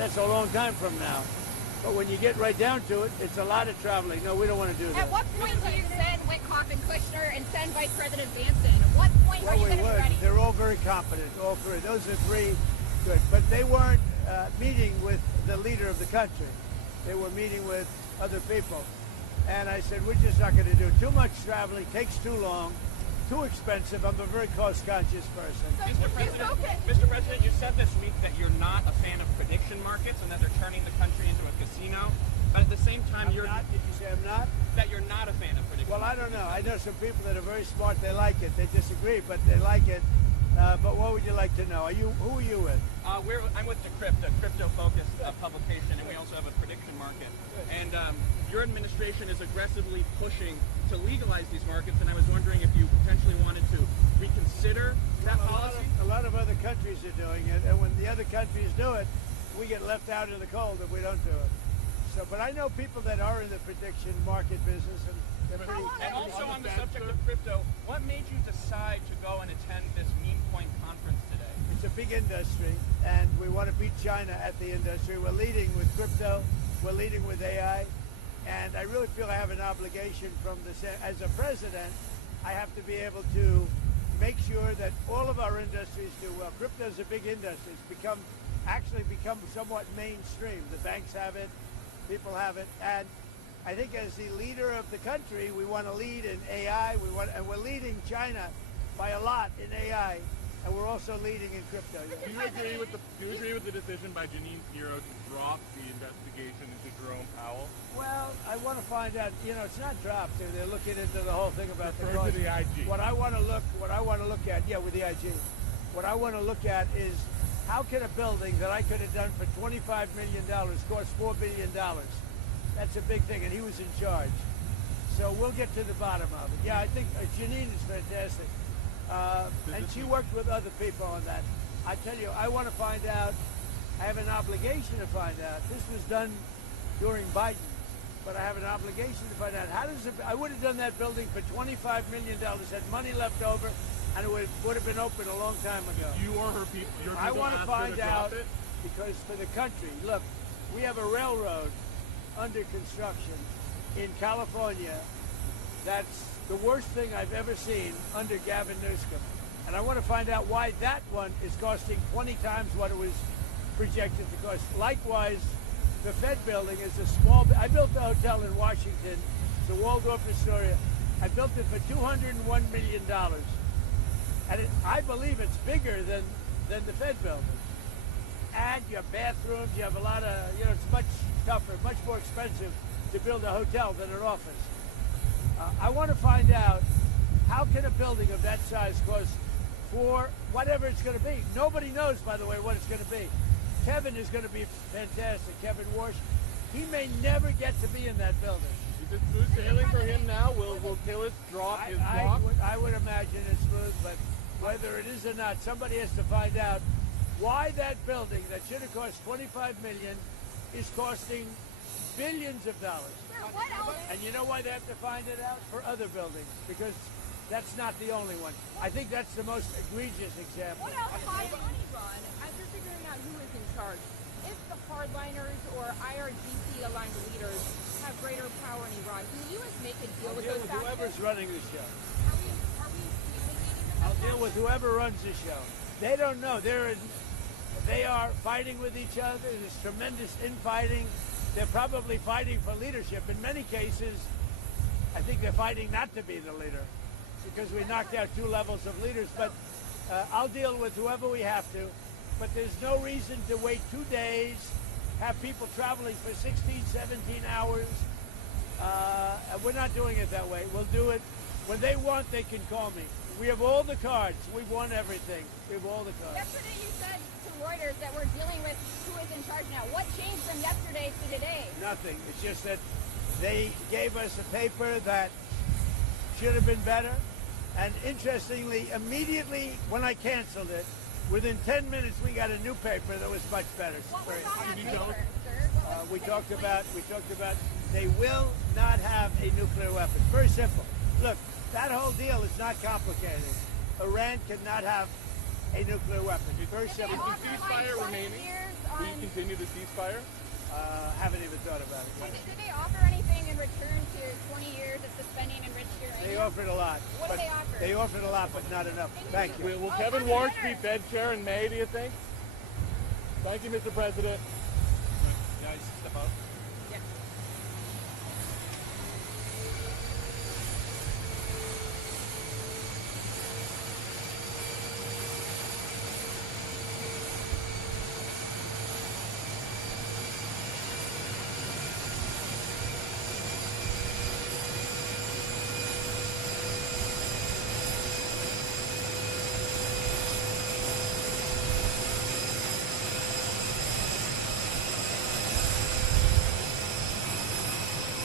that's a long time from now. But when you get right down to it, it's a lot of traveling. No, we don't want to do that. At what point do you send Witkoff and Kushner and send Vice President Vance in? At what point are you going to be ready? They're all very competent, all three. Those are three good. But they weren't meeting with the leader of the country. They were meeting with other people. And I said, we're just not going to do too much traveling. Takes too long. Too expensive. I'm a very cost-conscious person. Mr. President, you said this week that you're not a fan of prediction markets and that they're turning the country into a casino. But at the same time, Did you say I'm not? That you're not a fan of prediction Well, markets. I don't know. I know some people that are very smart. They like it. They disagree, but they like it. But what would you like to know? Who are you with? I'm with Decrypt, a crypto-focused publication, and we also have a prediction market. And your administration is aggressively pushing to legalize these markets, and I was wondering if you potentially wanted to reconsider that policy. A lot of other countries are doing it, and when the other countries do it, we get left out in the cold if we don't do it. So, but I know people that are in the prediction market business, and they're pretty. And also on the subject of crypto, what made you decide to go and attend this meme coin conference today? It's a big industry, and we want to beat China at the industry. We're leading with crypto. We're leading with AI. And I really feel I have an obligation as a president, I have to be able to make sure that all of our industries do well. Crypto is a big industry. It's become somewhat mainstream. The banks have it, people have it, and I think as the leader of the country, we want to lead in AI. And we're leading China by a lot in AI, and we're also leading in crypto. Do you agree with the decision by Janine Pirro to drop the investigation into Jerome Powell? Well, I want to find out. It's not dropped. They're looking into the whole thing about the Referring to the IG. What I want to look at, with the IG. What I want to look at is how can a building that I could have done for $25 million cost $4 billion? That's a big thing, and he was in charge. So we'll get to the bottom of it. Yeah, I think Janine is fantastic. And she worked with other people on that. I tell you, I want to find out. I have an obligation to find out. This was done during Biden, but I have an obligation to find out I would have done that building for $25 million, had money left over, and it would have been open a long time ago. You or her people? I want to find out because for the country, look, we have a railroad under construction in California. That's the worst thing I've ever seen under Gavin Newsom. And I want to find out why that one is costing 20 times what it was projected to cost. Likewise, the Fed building is a small. I built the hotel in Washington, the Waldorf Astoria. I built it for $201 million. And I believe it's bigger than the Fed building. And you have bathrooms, you have a lot of, it's much tougher, much more expensive to build a hotel than an office. I want to find out how can a building of that size cost for whatever it's going to be. Nobody knows, by the way, what it's going to be. Kevin is going to be fantastic. Kevin Warsh. He may never get to be in that building. Is it smooth sailing for him now? Will Tillis drop his block? I would imagine it's smooth, but whether it is or not, somebody has to find out why that building that should have cost $25 million is costing billions of dollars. What else? And you know why they have to find it out? For other buildings, because that's not the only one. I think that's the most egregious example. What else? Ron, as you're figuring out who is in charge, if the hardliners or IRGC-aligned leaders have greater power in Iran, can the U.S. make a deal with those factors? Whoever's running the show. Are we communicating I'll deal with whoever runs the show. They don't know. They are fighting with each other. There's tremendous infighting. They're probably fighting for leadership. In many cases, I think they're fighting not to be the leader because we knocked out 2 levels of leaders. But I'll deal with whoever we have to. But there's no reason to wait 2 days, have people traveling for 16, 17 hours. And we're not doing it that way. We'll do it. When they want, they can call me. We have all the cards. We've won everything. We have all the cards. Yesterday you said to Reuters that we're dealing with who is in charge now. What changed from yesterday to today? Nothing. It's just that they gave us a paper that should have been better. And interestingly, immediately when I canceled it, within 10 minutes we got a new paper that was much better. What was on that paper, sir? We talked about they will not have a nuclear weapon. Very simple. Look, that whole deal is not complicated. Iran cannot have a nuclear weapon. Very simple. Is the ceasefire remaining? Years Will you continue the ceasefire? Haven't even thought about it yet. Did they offer anything in return to 20 years of suspending enriched uranium? They offered a lot. What did they offer? They offered a lot, but not enough. Thank you. Will Kevin Warsh be Fed chair in May, do you think? Thank you, Mr. President. Guys, step up.